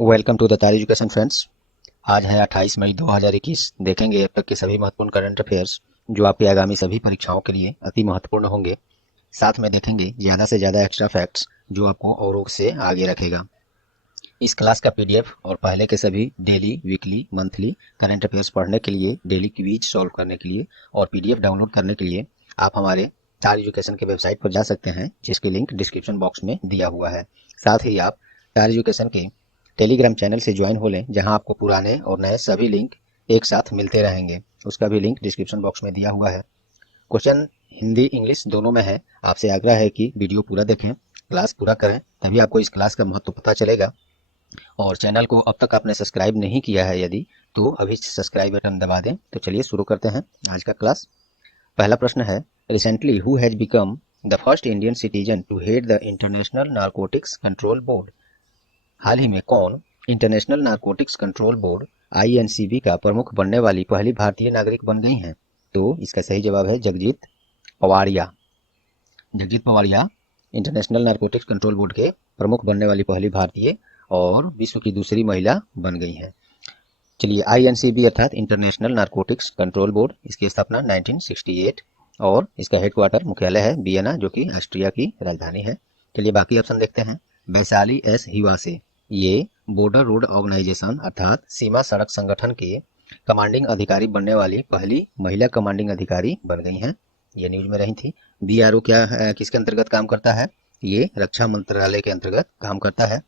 Welcome to the तार education friends. आज है 28 मई 2021। देखेंगे अब तक के सभी महत्वपूर्ण करंट अफेयर्स जो आपकी आगामी सभी परीक्षाओं के लिए अति महत्वपूर्ण होंगे। साथ में देखेंगे ज़्यादा से ज़्यादा एक्स्ट्रा फैक्ट्स जो आपको औरों से आगे रखेगा। इस क्लास का पीडीएफ और पहले के सभी daily, weekly, monthly current affairs पढ़ने के लिए, डेली क्विज सॉल्व करने के लिए और पीडीएफ डाउनलोड करने के लिए आप हमारे तार एजुकेशन के वेबसाइट पर जा सकते हैं, जिसकी लिंक डिस्क्रिप्शन बॉक्स में दिया हुआ है। साथ ही आप तार एजुकेशन के टेलीग्राम चैनल से ज्वाइन हो लें, जहां आपको पुराने और नए सभी लिंक एक साथ मिलते रहेंगे। उसका भी लिंक डिस्क्रिप्शन बॉक्स में दिया हुआ है। क्वेश्चन हिंदी इंग्लिश दोनों में है। आपसे आग्रह है कि वीडियो पूरा देखें, क्लास पूरा करें, तभी आपको इस क्लास का महत्व पता चलेगा। और चैनल को अब तक आपने सब्सक्राइब नहीं किया है यदि, तो अभी सब्सक्राइब बटन दबा दें। तो चलिए शुरू करते हैं आज का क्लास। पहला प्रश्न है, recently who has become the first Indian citizen to head the international narcotics control board. हाल ही में कौन international narcotics control board INCB का प्रमुख बनने वाली पहली भारतीय नागरिक बन गई हैं? तो इसका सही जवाब है Jagjit Pawadia. Jagjit Pawadia international narcotics control board के प्रमुख बनने वाली पहली भारतीय और विश्व की दूसरी महिला बन गई हैं। चलिए, INCB अर्थात इंटरनेशनल नारकोटिक्स कंट्रोल बोर्ड, इसकी स्थापना 1968 और इसका हेडक्वार्टर मुख्यालय है वियना, जो कि ऑस्ट्रिया की राजधानी है। चलिए बाकी ऑप्शन देखते हैं। वैशाली S हिवासे, ये बॉर्डर रोड ऑर्गेनाइजेशन अर्थात सीमा सड़क संगठन के कमांडिंग अधिकारी बनने वाली पहली महिला कमांडिंग अधिकारी बन गई हैं। ये न्यूज में रही थी। BRO क्या है, किसके अंतर्गत काम करता है? ये रक्षा मंत्रालय के अंतर्गत काम करता है।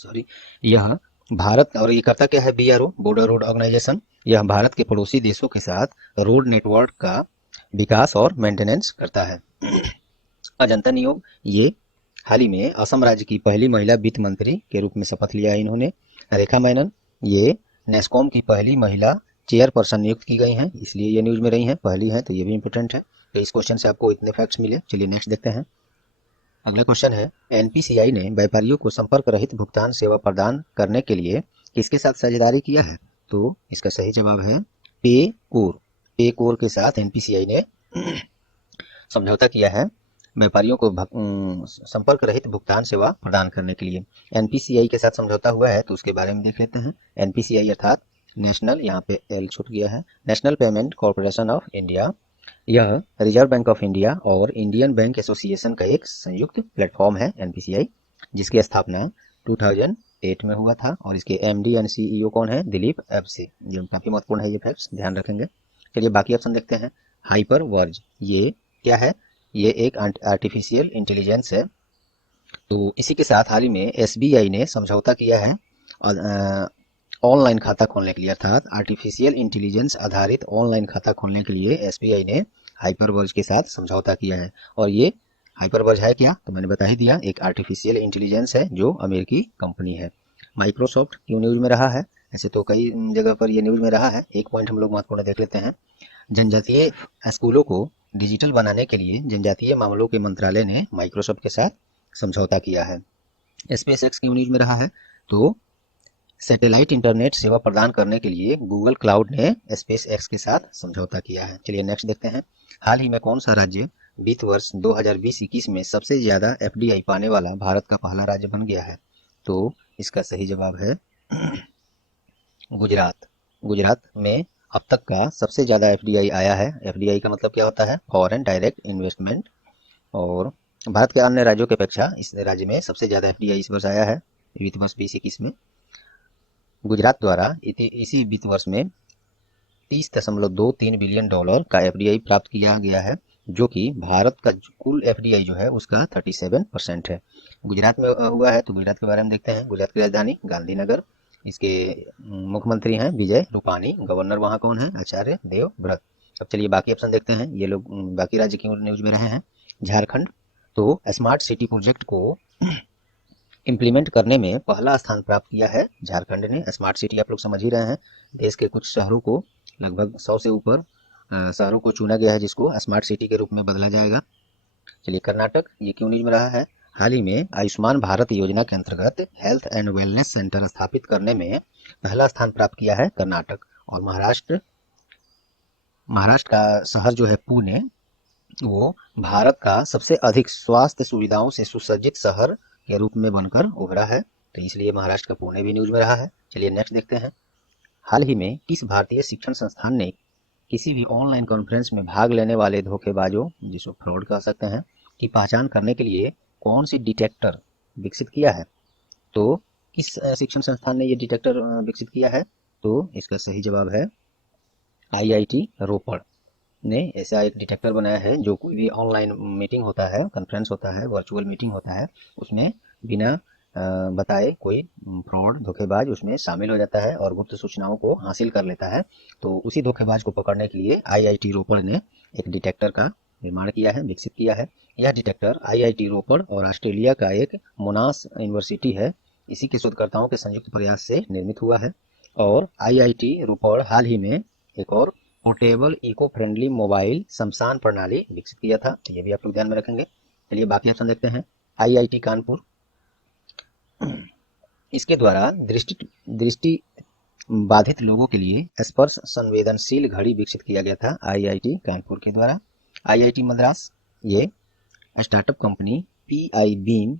सॉरी, यह भारत, और ये करता क्या है BRO, बॉर्डर रोड ऑर्गेनाइजेशन? यह भारत के पड़ोसी देशों के साथ रोड नेटवर्क का विकास और मेंटेनेंस करता है। अजंता नियोग, ये हाल ही में असम राज्य की पहली महिला वित्त मंत्री के रूप में शपथ लिया है इन्होंने। रेखा मेनन, ये नेस्कॉम की पहली महिला चेयरपर्सन नियुक्त की गई हैं, इसलिए ये न्यूज में रही हैं, पहली हैं, तो ये भी इंपॉर्टेंट है। तो इस क्वेश्चन से आपको इतने फैक्ट्स मिले। चलिए नेक्स्ट देखते हैं। अगला क्वेश्चन है, NPCI ने व्यापारियों को संपर्क रहित भुगतान सेवा प्रदान करने के लिए किसके साथ साझेदारी किया है? तो इसका सही जवाब है पेकोर। पेकोर के साथ NPCI ने समझौता किया है व्यापारियों को संपर्क रहित भुगतान सेवा प्रदान करने के लिए। NPCI के साथ समझौता हुआ है, तो उसके बारे में देख लेते हैं। NPCI अर्थात नेशनल, यहाँ पे L छूट गया है, national payment corporation of India. यह रिजर्व बैंक ऑफ इंडिया और इंडियन बैंक एसोसिएशन का एक संयुक्त प्लेटफॉर्म है NPCI, जिसकी स्थापना 2008 में हुआ था। और इसके MD एंड CEO कौन है? दिलीप एब्से। ये काफी महत्वपूर्ण है, ये फैक्ट्स ध्यान रखेंगे। चलिए बाकी ऑप्शन देखते हैं। हाइपर वर्ज, ये क्या है? ये एक आर्टिफिशियल इंटेलिजेंस है। तो इसी के साथ हाल ही में SBI ने समझौता किया है ऑनलाइन खाता खोलने के लिए, अर्थात आर्टिफिशियल इंटेलिजेंस आधारित ऑनलाइन खाता खोलने के लिए SBI ने हाइपरवर्ज के साथ समझौता किया है। और ये हाइपरवर्ज है क्या? तो मैंने बता ही दिया, एक आर्टिफिशियल इंटेलिजेंस है जो अमेरिकी कंपनी है। माइक्रोसॉफ्ट क्यों न्यूज में रहा है? ऐसे तो कई जगह पर ये न्यूज में रहा है, एक पॉइंट हम लोग महत्वपूर्ण देख लेते हैं। जनजातीय स्कूलों को डिजिटल बनाने के लिए जनजातीय मामलों के मंत्रालय ने माइक्रोसॉफ्ट के साथ समझौता किया है। SpaceX क्यों न्यूज में रहा है? तो सैटेलाइट इंटरनेट सेवा प्रदान करने के लिए गूगल क्लाउड ने SpaceX के साथ समझौता किया है। चलिए नेक्स्ट देखते हैं। हाल ही में कौन सा राज्य वित्त वर्ष 2020-21 में सबसे ज्यादा FDI पाने वाला भारत का पहला राज्य बन गया है? तो इसका सही जवाब है गुजरात। गुजरात में अब तक का सबसे ज्यादा FDI आया है। FDI का मतलब क्या होता है? Foreign direct investment. और भारत के अन्य राज्यों की अपेक्षा इस राज्य में सबसे ज्यादा FDI इस वर्ष आया है, वित्त वर्ष 2021 में। गुजरात द्वारा इसी वित्त वर्ष में $30.23 बिलियन का FDI प्राप्त किया गया है, जो कि भारत का कुल FDI जो है उसका 37% है, गुजरात में हुआ है। तो गुजरात के बारे में देखते हैं। गुजरात की राजधानी गांधीनगर, इसके मुख्यमंत्री हैं विजय रूपानी, गवर्नर वहाँ कौन है? आचार्य देवव्रत। अब चलिए बाकी ऑप्शन देखते हैं। ये लोग बाकी राज्य की न्यूज में रहे हैं। झारखंड, तो स्मार्ट सिटी प्रोजेक्ट को इम्प्लीमेंट करने में पहला स्थान प्राप्त किया है झारखंड ने। स्मार्ट सिटी आप लोग समझ ही रहे हैं, देश के कुछ शहरों को, लगभग 100 से ऊपर शहरों को चुना गया है, जिसको स्मार्ट सिटी के रूप में बदला जाएगा। चलिए कर्नाटक, ये क्यों न्यूज में रहा है? हाल ही में आयुष्मान भारत योजना के अंतर्गत हेल्थ एंड वेलनेस सेंटर स्थापित करने में पहला स्थान प्राप्त किया है कर्नाटक। और महाराष्ट्र, महाराष्ट्र का शहर जो है पुणे, वो भारत का सबसे अधिक स्वास्थ्य सुविधाओं से सुसज्जित शहर के रूप में बनकर उभरा है, तो इसलिए महाराष्ट्र का पुणे भी न्यूज में रहा है। चलिए नेक्स्ट देखते हैं। हाल ही में किस भारतीय शिक्षण संस्थान ने किसी भी ऑनलाइन कॉन्फ्रेंस में भाग लेने वाले धोखेबाजों, जिसको फ्रॉड कह सकते हैं, की पहचान करने के लिए कौन सी डिटेक्टर विकसित किया है? तो किस शिक्षण संस्थान ने ये डिटेक्टर विकसित किया है? तो इसका सही जवाब है आईआईटी रोपड़ ने ऐसा एक डिटेक्टर बनाया है, जो कोई भी ऑनलाइन मीटिंग होता है, कॉन्फ्रेंस होता है, वर्चुअल मीटिंग होता है, उसमें बिना बताए कोई फ्रॉड धोखेबाज उसमें शामिल हो जाता है और गुप्त सूचनाओं को हासिल कर लेता है। तो उसी धोखेबाज को पकड़ने के लिए आईआईटी रोपड़ ने एक डिटेक्टर का निर्माण किया है, विकसित किया है। यह डिटेक्टर आईआईटी रोपड़ और ऑस्ट्रेलिया का एक मोनास यूनिवर्सिटी है, इसी के शोधकर्ताओं के संयुक्त प्रयास से निर्मित हुआ है। और आईआईटी रोपड़ हाल ही में एक और पोर्टेबल इको फ्रेंडली मोबाइल शमशान प्रणाली विकसित किया था, तो ये भी आप लोग ध्यान में रखेंगे। चलिए बाकी ऑप्शन देखते हैं। आईआईटी कानपुर, इसके द्वारा दृष्टि दृष्टि बाधित लोगों के लिए स्पर्श संवेदनशील घड़ी विकसित किया गया था आईआईटी कानपुर के द्वारा। आईआईटी मद्रास, ये स्टार्टअप कंपनी पीआई बीम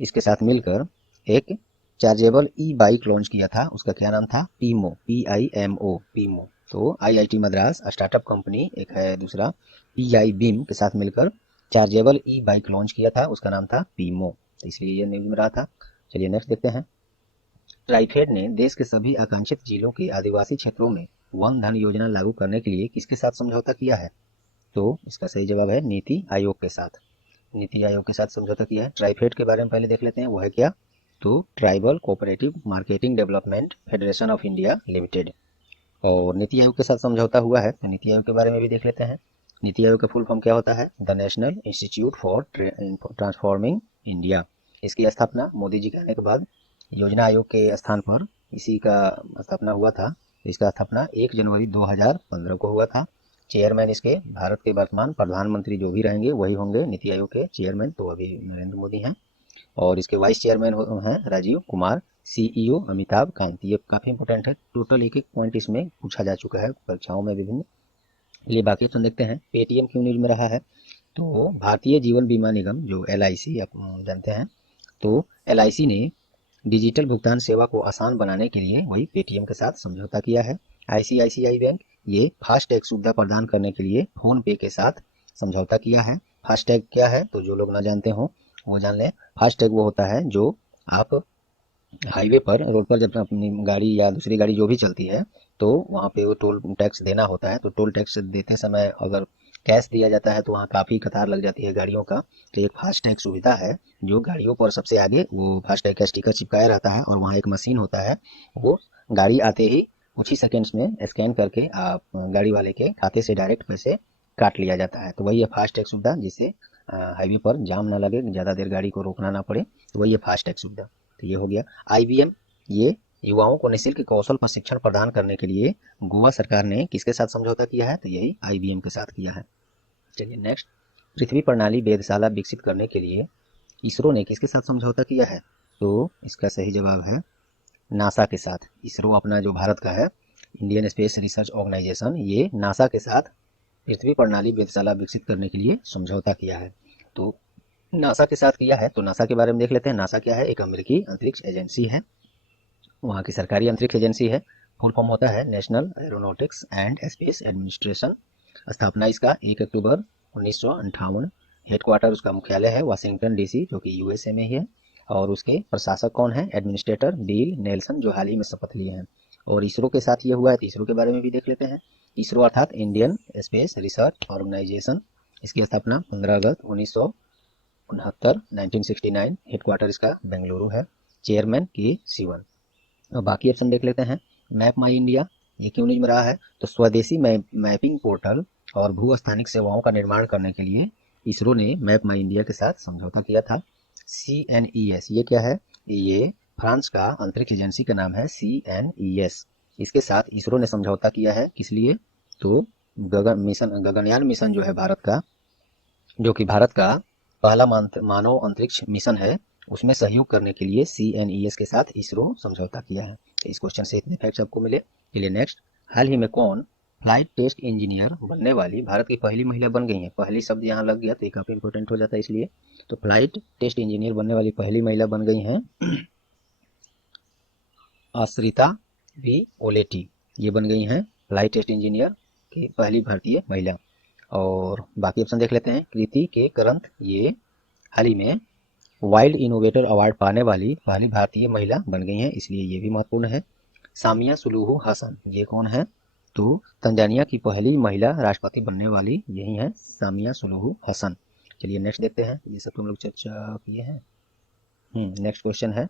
इसके साथ मिलकर एक चार्जेबल ई बाइक लॉन्च किया था, उसका क्या नाम था? पीमो, PIMO, पीमो। तो आईआईटी मद्रास स्टार्टअप कंपनी एक है, दूसरा पीआई बीम के साथ मिलकर चार्जेबल ई बाइक लॉन्च किया था, उसका नाम था पीमो, तो इसलिए ये न्यूज में रहा था। चलिए नेक्स्ट देखते हैं। ट्राइफेड ने देश के सभी आकांक्षित जिलों के आदिवासी क्षेत्रों में वन धन योजना लागू करने के लिए किसके साथ समझौता किया है? तो इसका सही जवाब है नीति आयोग के साथ। नीति आयोग के साथ समझौता किया है। ट्राइफेड के बारे में पहले देख लेते हैं, वो है क्या? तो tribal cooperative marketing development federation of India limited. और नीति आयोग के साथ समझौता हुआ है, तो नीति आयोग के बारे में भी देख लेते हैं। नीति आयोग का फुल फॉर्म क्या होता है? The national institute for transforming India. इसकी स्थापना मोदी जी के आने के बाद योजना आयोग के स्थान पर इसी का स्थापना हुआ था। इसका स्थापना 1 जनवरी 2015 को हुआ था। चेयरमैन इसके भारत के वर्तमान प्रधानमंत्री जो भी रहेंगे वही होंगे नीति आयोग के चेयरमैन, तो अभी नरेंद्र मोदी हैं। और इसके वाइस चेयरमैन हैं राजीव कुमार, सीईओ अमिताभ कांत। ये काफ़ी इंपॉर्टेंट है, टोटल एक एक पॉइंट इसमें पूछा जा चुका है परीक्षाओं में विभिन्न। चलिए बाकी ऑप्शन देखते हैं। पेटीएम क्यों न्यूज में रहा है? तो भारतीय जीवन बीमा निगम जो LIC आप जानते हैं, तो LIC ने डिजिटल भुगतान सेवा को आसान बनाने के लिए वही पेटीएम के साथ समझौता किया है। आईसीआईसीआई बैंक, ये फास्टैग सुविधा प्रदान करने के लिए फोन पे के साथ समझौता किया है। फास्टैग क्या है? तो जो लोग ना जानते हो वो जान लें। फास्टैग वो होता है जो आप हाईवे पर, रोड पर जब अपनी गाड़ी या दूसरी गाड़ी जो भी चलती है, तो वहाँ पे वो टोल टैक्स देना होता है। तो टोल टैक्स देते समय अगर कैश दिया जाता है तो वहाँ काफ़ी कतार लग जाती है गाड़ियों का। तो एक फास्टैग सुविधा है जो गाड़ियों पर सबसे आगे वो फास्टैग का स्टिकर चिपकाया रहता है, और वहाँ एक मशीन होता है, वो गाड़ी आते ही कुछ ही सेकेंड्स में स्कैन करके आप गाड़ी वाले के खाते से डायरेक्ट पैसे काट लिया जाता है। तो वही है फास्टैग सुविधा, जिससे हाईवे पर जाम ना लगे, ज़्यादा देर गाड़ी को रोकना ना पड़े, तो वही है फास्टैग सुविधा। तो ये हो गया। IBM, ये युवाओं को निःशुल्क कौशल प्रशिक्षण प्रदान करने के लिए गोवा सरकार ने किसके साथ समझौता किया है? तो यही IBM के साथ किया है। चलिए नेक्स्ट। पृथ्वी प्रणाली वेधशाला विकसित करने के लिए इसरो ने किसके साथ समझौता किया है? तो इसका सही जवाब है नासा के साथ। इसरो अपना जो भारत का है, इंडियन स्पेस रिसर्च ऑर्गेनाइजेशन, ये नासा के साथ पृथ्वी प्रणाली वेधशाला विकसित करने के लिए समझौता किया है। तो नासा के साथ किया है, तो नासा के बारे में देख लेते हैं। नासा क्या है? एक अमेरिकी अंतरिक्ष एजेंसी है, वहाँ की सरकारी अंतरिक्ष एजेंसी है। फुल फॉर्म होता है national aeronautics and space administration. स्थापना इसका 1 अक्टूबर 1958। हेडक्वार्टर उसका मुख्यालय है वाशिंगटन DC, जो कि USA में ही है। और उसके प्रशासक कौन है? एडमिनिस्ट्रेटर बिल नेल्सन, जो हाल ही में शपथ लिए हैं। और इसरो के साथ ये हुआ है, तो इसरो के बारे में भी देख लेते हैं। इसरो अर्थात इंडियन स्पेस रिसर्च ऑर्गेनाइजेशन, इसकी स्थापना 15 अगस्त 1969 1969। हेडक्वार्टर इसका बेंगलुरु है। Chairman K. शिवन। और बाकी ऑप्शन देख लेते हैं। मैप माई इंडिया, ये क्यों न्यूज में रहा है? तो स्वदेशी मैपिंग पोर्टल और भू स्थानिक सेवाओं का निर्माण करने के लिए इसरो ने मैप माई इंडिया के साथ समझौता किया था। CNES, ये क्या है? ये फ्रांस का अंतरिक्ष एजेंसी का नाम है, CNES। इसके साथ इसरो ने समझौता किया है, किस लिए? तो गगनयान मिशन जो है भारत का, जो कि भारत का पहला मानव अंतरिक्ष मिशन है, उसमें सहयोग करने के लिए CNES के साथ इसरो समझौता किया है। इस क्वेश्चन से इतने फैक्ट्स आपको मिले। चलिए नेक्स्ट। हाल ही में कौन फ्लाइट टेस्ट इंजीनियर बनने वाली भारत की पहली महिला बन गई हैं। पहली शब्द यहाँ लग गया तो ये काफ़ी इंपॉर्टेंट हो जाता है इसलिए। तो फ्लाइट टेस्ट इंजीनियर बनने वाली पहली महिला बन गई हैं आश्रिता वी ओलेटी। ये बन गई हैं फ्लाइट टेस्ट इंजीनियर की पहली भारतीय महिला। और बाकी ऑप्शन देख लेते हैं। कृति के करंत, ये हाल ही में वाइल्ड इनोवेटर अवार्ड पाने वाली पहली भारतीय महिला बन गई हैं, इसलिए ये भी महत्वपूर्ण है। सामिया सुलूहू हसन, ये कौन है? तो तंजानिया की पहली महिला राष्ट्रपति बनने वाली यही है, सामिया सुलूहू हसन। चलिए नेक्स्ट देखते हैं, ये सब तुम लोग चर्चा किए हैं। नेक्स्ट क्वेश्चन है,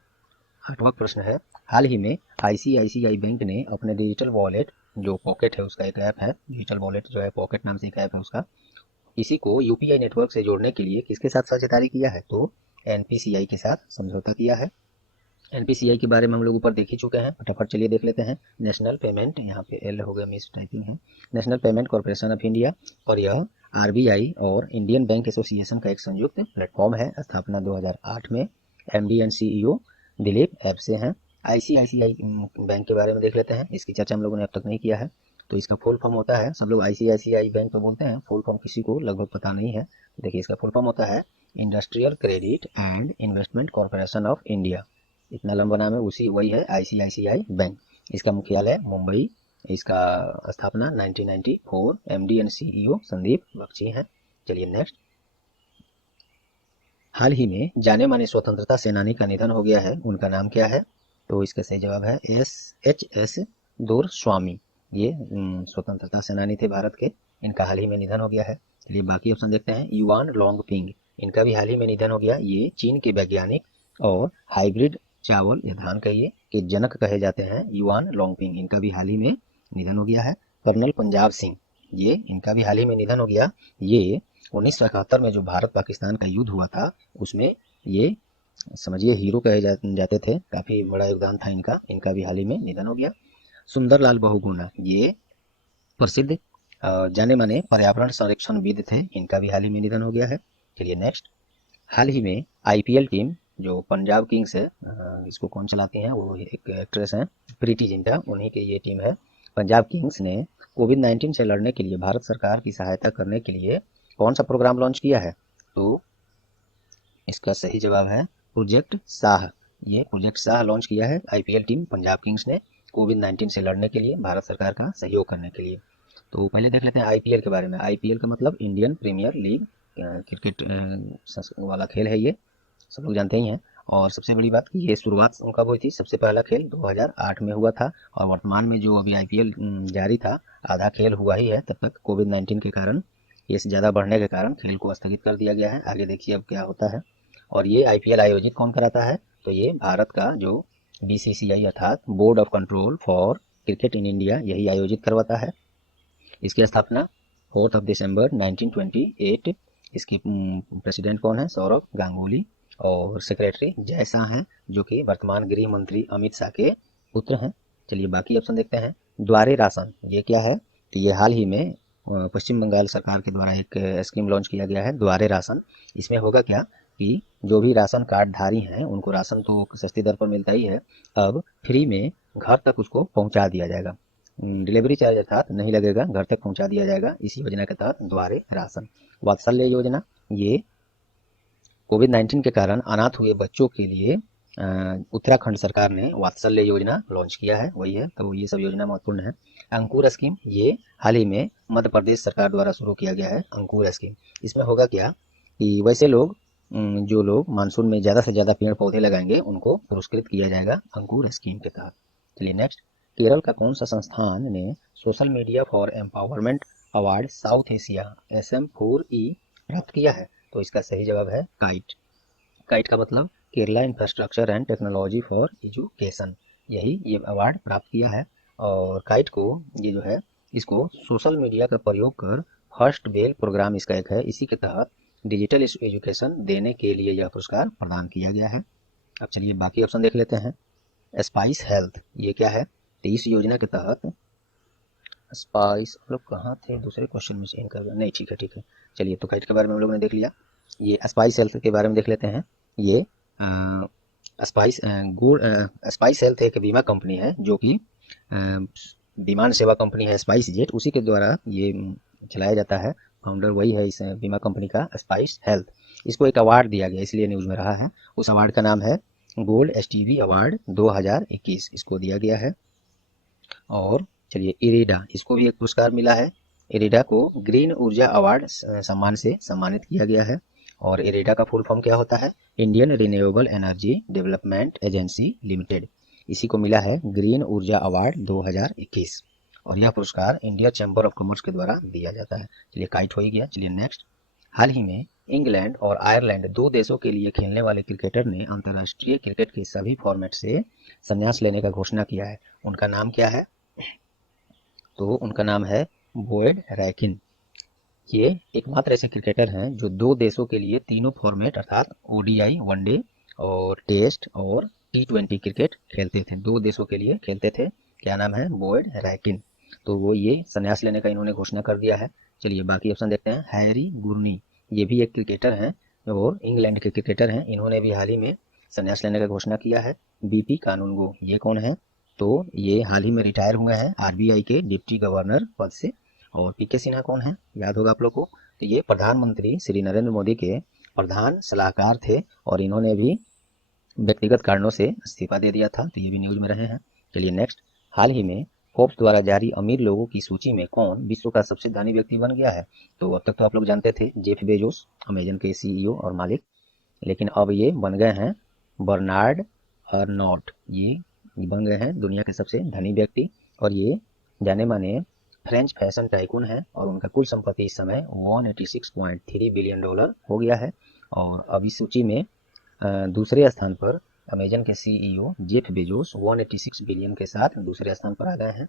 8वां प्रश्न है, हाल ही में आईसीआईसीआई बैंक ने अपने डिजिटल वॉलेट जो पॉकेट है उसका एक ऐप है, डिजिटल वॉलेट जो है पॉकेट नाम से एक ऐप है उसका, इसी को यूपीआई नेटवर्क से जोड़ने के लिए किसके साथ साझेदारी किया है? तो एनपीसीआई के साथ समझौता किया है। एनपीसीआई के बारे में हम लोग ऊपर देख ही चुके हैं, फटाफट चलिए देख लेते हैं। नेशनल पेमेंट, यहाँ पे एल हो गया, मिस टाइपिंग है, national payment corporation of India, और यह आरबीआई और इंडियन बैंक एसोसिएशन का एक संयुक्त प्लेटफॉर्म है। स्थापना 2008 में। एमडी एंड सीईओ दिलीप एब्से हैं। आईसीआईसीआई बैंक के बारे में देख लेते हैं, इसकी चर्चा हम लोगों ने अब तक नहीं किया है। तो इसका फुल फॉर्म होता है, सब लोग आईसीआईसीआई बैंक तो बोलते हैं, फुल फॉर्म किसी को लगभग पता नहीं है। देखिए इसका फुल फॉर्म होता है industrial credit and investment corporation of India. इतना लंबा नाम है, उसी वही है आईसीआईसीआई बैंक। इसका मुख्यालय मुंबई, इसका स्थापना 1994, MD and CEO Sandeep Bakshi हैं। चलिए नेक्स्ट, हाल ही में जाने माने स्वतंत्रता सेनानी का निधन हो गया है, उनका नाम क्या है? तो इसका सही जवाब है एस दोरस्वामी। ये स्वतंत्रता सेनानी थे भारत के, इनका हाल ही में निधन हो गया है। चलिए बाकी ऑप्शन देखते हैं। युआन लोंगपिंग, इनका भी हाल ही में निधन हो गया। ये चीन के वैज्ञानिक और हाइब्रिड चावल या धान कहिए के जनक कहे जाते हैं, युआन लोंगपिंग, इनका भी हाल ही में निधन हो गया है। कर्नल पंजाब सिंह, ये इनका भी हाल ही में निधन हो गया। ये 1971 में जो भारत पाकिस्तान का युद्ध हुआ था उसमें ये समझिए हीरो कहे जाते थे, काफी बड़ा योगदान था इनका, इनका भी हाल ही में निधन हो गया। सुंदरलाल बहुगुणा, ये प्रसिद्ध जाने माने पर्यावरण संरक्षणविद थे, इनका भी हाल ही में निधन हो गया है। चलिए नेक्स्ट, हाल ही में आईपीएल टीम जो पंजाब किंग्स है, इसको कौन चलाती हैं? वो एक एक्ट्रेस हैं प्रीति जिंटा, उन्हीं की ये टीम है। पंजाब किंग्स ने कोविड-19 से लड़ने के लिए भारत सरकार की सहायता करने के लिए कौन सा प्रोग्राम लॉन्च किया है? तो इसका सही जवाब है प्रोजेक्ट साह। ये प्रोजेक्ट साह लॉन्च किया है आईपीएल टीम पंजाब किंग्स ने कोविड-19 से लड़ने के लिए, भारत सरकार का सहयोग करने के लिए। तो पहले देख लेते हैं आईपीएल के बारे में। आईपीएल का मतलब इंडियन प्रीमियर लीग, क्रिकेट वाला खेल है, ये सब लोग जानते ही हैं। और सबसे बड़ी बात कि ये शुरुआत कब हुई थी? सबसे पहला खेल 2008 में हुआ था, और वर्तमान में जो अभी आईपीएल जारी था, आधा खेल हुआ ही है, तब तक कोविड-19 के कारण, ये ज़्यादा बढ़ने के कारण खेल को स्थगित कर दिया गया है। आगे देखिए अब क्या होता है। और ये आईपीएल आयोजित कौन कराता है? तो ये भारत का जो बीसीसीआई अर्थात board of control for cricket in India, यही आयोजित करवाता है। इसकी स्थापना 4 दिसंबर 1928। इसकी प्रेसिडेंट कौन है? सौरव गांगुली। और सेक्रेटरी जय शाह हैं, जो कि वर्तमान गृह मंत्री अमित शाह के पुत्र हैं। चलिए बाकी ऑप्शन देखते हैं। द्वारे राशन, ये क्या है? तो ये हाल ही में पश्चिम बंगाल सरकार के द्वारा एक स्कीम लॉन्च किया गया है, द्वारे राशन। इसमें होगा क्या कि जो भी राशन कार्ड धारी हैं उनको राशन तो सस्ती दर पर मिलता ही है, अब फ्री में घर तक उसको पहुंचा दिया जाएगा। डिलीवरी चार्ज अर्थात नहीं लगेगा, घर तक पहुंचा दिया जाएगा, इसी योजना के तहत द्वारे राशन। वात्सल्य योजना, ये कोविड-19 के कारण अनाथ हुए बच्चों के लिए उत्तराखंड सरकार ने वात्सल्य योजना लॉन्च किया है, वही है, तो ये सब योजना महत्वपूर्ण है। अंकुर स्कीम, ये हाल ही में मध्य प्रदेश सरकार द्वारा शुरू किया गया है अंकुर स्कीम। इसमें होगा क्या कि वैसे लोग जो लोग मानसून में ज़्यादा से ज़्यादा पेड़ पौधे लगाएंगे उनको पुरस्कृत किया जाएगा अंकुर स्कीम के तहत। चलिए नेक्स्ट, केरल का कौन सा संस्थान ने social media for empowerment award south Asia SM4E प्राप्त किया है? तो इसका सही जवाब है काइट। काइट का मतलब Kerala infrastructure and technology for education, यही ये अवार्ड प्राप्त किया है। और काइट को ये जो है, इसको सोशल मीडिया का प्रयोग कर फर्स्ट बेल प्रोग्राम इसका एक है, इसी के तहत डिजिटल एजुकेशन देने के लिए यह पुरस्कार प्रदान किया गया है। अब चलिए बाकी ऑप्शन देख लेते हैं। स्पाइस हेल्थ, ये क्या है? तो इस योजना के तहत स्पाइस, लोग कहाँ थे, दूसरे क्वेश्चन में चेंज कर गया, नहीं ठीक है। चलिए तो काइट के बारे में हम लोगों ने देख लिया, ये स्पाइस हेल्थ के बारे में देख लेते हैं। ये स्पाइस हेल्थ एक बीमा कंपनी है जो कि विमान सेवा कंपनी है स्पाइस जेट, उसी के द्वारा ये चलाया जाता है। फाउंडर वही है इस बीमा कंपनी का, स्पाइस हेल्थ। इसको एक अवार्ड दिया गया, इसलिए न्यूज़ में रहा है। उस अवार्ड का नाम है गोल्ड एसटीवी अवार्ड 2021, इसको दिया गया है। और चलिए इरेडा, इसको भी एक पुरस्कार मिला है। इरेडा को ग्रीन ऊर्जा अवार्ड सम्मान से सम्मानित किया गया है। और इरेडा का फुल फॉर्म क्या होता है? Indian renewable energy development agency limited. इसी को मिला है ग्रीन ऊर्जा अवार्ड 2021, और यह पुरस्कार इंडिया चैम्बर ऑफ कॉमर्स के द्वारा दिया जाता है। चलिए काइट हो ही गया। चलिए नेक्स्ट। हाल ही में इंग्लैंड और आयरलैंड, दो देशों के लिए खेलने वाले क्रिकेटर ने अंतर्राष्ट्रीय क्रिकेट के सभी फॉर्मेट से संन्यास लेने का घोषणा किया है। उनका नाम क्या है? तो उनका नाम है बोयड रैकिन। ये एकमात्र ऐसे क्रिकेटर हैं जो दो देशों के लिए तीनों फॉर्मेट अर्थात ओडीआई वनडे और टेस्ट और T20 क्रिकेट खेलते थे, दो देशों के लिए खेलते थे। क्या नाम है? बोयड रैकिन। तो वो ये संन्यास लेने का इन्होंने घोषणा कर दिया है। चलिए बाकी ऑप्शन देखते हैं। हैरी गुरनी, ये भी एक क्रिकेटर हैं और इंग्लैंड के क्रिकेटर हैं, इन्होंने भी हाल ही में संन्यास लेने का घोषणा किया है। बीपी कानूनगो, ये कौन है? तो ये हाल ही में रिटायर हुए हैं आरबीआई के डिप्टी गवर्नर पद से। और पीके सिन्हा कौन है? याद होगा आप लोग को, तो ये प्रधानमंत्री श्री नरेंद्र मोदी के प्रधान सलाहकार थे, और इन्होंने भी व्यक्तिगत कारणों से इस्तीफा दे दिया था, तो ये भी न्यूज में रहे हैं। चलिए नेक्स्ट। हाल ही में फोर्ब्स द्वारा जारी अमीर लोगों की सूची में कौन विश्व का सबसे धनी व्यक्ति बन गया है? तो अब तक तो आप लोग जानते थे जेफ बेजोस, अमेजन के सीईओ और मालिक, लेकिन अब ये बन गए हैं बर्नार्ड अर्नॉल्ट। ये बन गए हैं दुनिया के सबसे धनी व्यक्ति, और ये जाने माने फ्रेंच फैशन टाइकून है, और उनका कुल संपत्ति इस समय $186.3 बिलियन हो गया है। और अब इस सूची में दूसरे स्थान पर अमेजन के सीईओ जेफ बेजोस 186 बिलियन के साथ दूसरे स्थान पर आ गए हैं।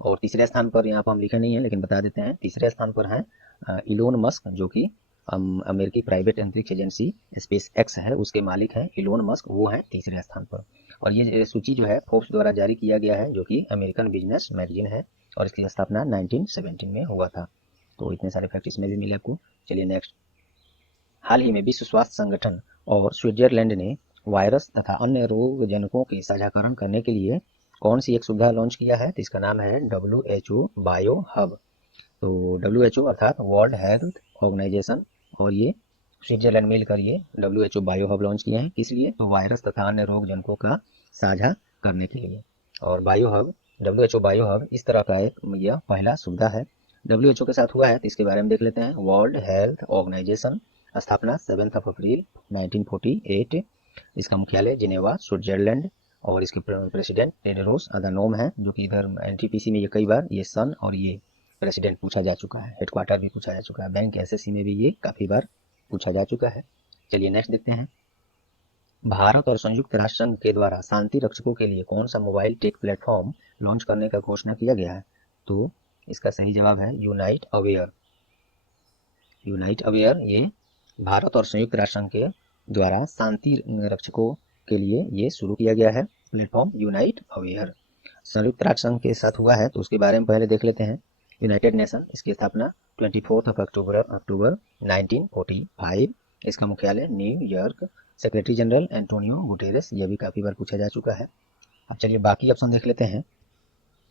और तीसरे स्थान पर यहाँ पर हम लिखे नहीं है लेकिन बता देते हैं, तीसरे स्थान पर हैं इलोन मस्क, जो कि अमेरिकी प्राइवेट अंतरिक्ष एजेंसी स्पेस एक्स है, उसके मालिक हैं इलोन मस्क, वो हैं तीसरे स्थान पर। और ये सूची जो है फोर्ब्स द्वारा जारी किया गया है, जो कि अमेरिकन बिजनेस मैगजीन है, और इसकी स्थापना 1917 में हुआ था। तो इतने सारे फैक्ट इसमें भी मिले आपको। चलिए नेक्स्ट। हाल ही में विश्व स्वास्थ्य संगठन और स्विट्जरलैंड ने वायरस तथा अन्य रोगजनकों के साझाकरण करने के लिए कौन सी एक सुविधा लॉन्च किया है? तो इसका नाम है WHO बायो हब। तो WHO अर्थात वर्ल्ड हेल्थ ऑर्गेनाइजेशन और ये स्विट्जरलैंड मिलकर ये WHO बायो हब लॉन्च किए हैं। किस लिए? तो वायरस तथा अन्य रोगजनकों का साझा करने के लिए। और bio hub, WHO bio hub इस तरह का एक यह पहला सुविधा है, WHO के साथ हुआ है, तो इसके बारे में देख लेते हैं। वर्ल्ड हेल्थ ऑर्गेनाइजेशन, स्थापना 7 अप्रैल 1948, इसका मुख्यालय जिनेवा स्विट्जरलैंड, और इसके प्रेसिडेंट टेड्रोस अधानोम है, जो कि इधर एनटीपीसी में ये कई बार ये सन और ये प्रेसिडेंट पूछा जा चुका है, हेडक्वार्टर भी पूछा जा चुका है, बैंक एसएससी में भी ये काफ़ी बार पूछा जा चुका है। चलिए नेक्स्ट देखते हैं। भारत और संयुक्त राष्ट्र संघ के द्वारा शांति रक्षकों के लिए कौन सा मोबाइल टेक प्लेटफॉर्म लॉन्च करने का घोषणा किया गया है? तो इसका सही जवाब है यूनाइट अवेयर। यूनाइट अवेयर ये भारत और संयुक्त राष्ट्र संघ के द्वारा शांति रक्षकों के लिए ये शुरू किया गया है प्लेटफॉर्म, यूनाइट अवेयर। संयुक्त राष्ट्र संघ के साथ हुआ है, तो उसके बारे में पहले देख लेते हैं। यूनाइटेड नेशन, इसकी स्थापना 24 अक्टूबर 1945, इसका मुख्यालय New York, secretary general Antonio Guterres, यह भी काफ़ी बार पूछा जा चुका है। अब चलिए बाकी ऑप्शन देख लेते हैं।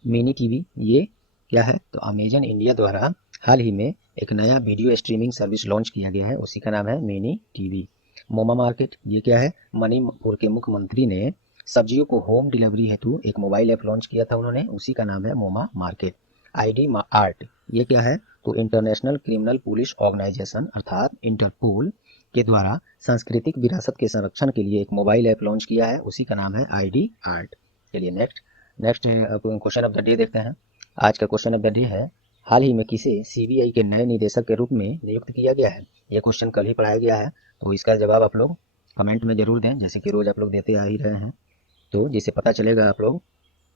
मिनी टीवी ये क्या है? तो अमेजन इंडिया द्वारा हाल ही में एक नया वीडियो स्ट्रीमिंग सर्विस लॉन्च किया गया है, उसी का नाम है मिनी टीवी। मोमा मार्केट ये क्या है? मणिपुर के मुख्यमंत्री ने सब्जियों को होम डिलीवरी हेतु एक मोबाइल ऐप लॉन्च किया था उन्होंने, उसी का नाम है मोमा मार्केट। ID आर्ट ये क्या है? तो इंटरनेशनल क्रिमिनल पुलिस ऑर्गेनाइजेशन अर्थात इंटरपोल के द्वारा सांस्कृतिक विरासत के संरक्षण के लिए एक मोबाइल ऐप लॉन्च किया है, उसी का नाम है ID आर्ट। चलिए next question of the day देखते हैं। आज का क्वेश्चन ऑफ द डे है, हाल ही में किसे CBI के नए निदेशक के रूप में नियुक्त किया गया है? ये क्वेश्चन कल ही पढ़ाया गया है, तो इसका जवाब आप लोग कमेंट में जरूर दें, जैसे कि रोज आप लोग देते आ ही रहे हैं, तो जिससे पता चलेगा आप लोग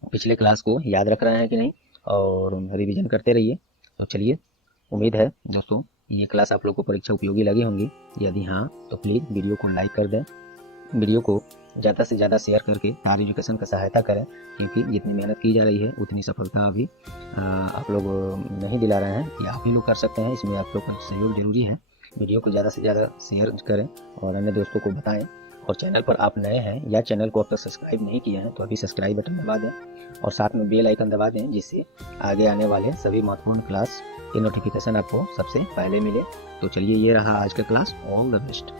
पिछले क्लास को याद रख रहे हैं कि नहीं, और रिवीजन करते रहिए। तो चलिए, उम्मीद है दोस्तों ये क्लास आप लोग को परीक्षा उपयोगी लगी होंगी। यदि हाँ तो प्लीज़ वीडियो को लाइक कर दें, वीडियो को ज़्यादा से ज़्यादा शेयर करके तार एजुकेशन का सहायता करें, क्योंकि जितनी मेहनत की जा रही है उतनी सफलता अभी आप लोग नहीं दिला रहे हैं, ये आप ही लोग कर सकते हैं, इसमें आप लोग का सहयोग जरूरी है। वीडियो को ज़्यादा से ज़्यादा शेयर करें और अन्य दोस्तों को बताएं, और चैनल पर आप नए हैं या चैनल को अब तक सब्सक्राइब नहीं किए हैं तो अभी सब्सक्राइब बटन दबा दें और साथ में बेल आइकन दबा दें, जिससे आगे आने वाले सभी महत्वपूर्ण क्लास के नोटिफिकेशन आपको सबसे पहले मिले। तो चलिए, ये रहा आज का क्लास। All the best.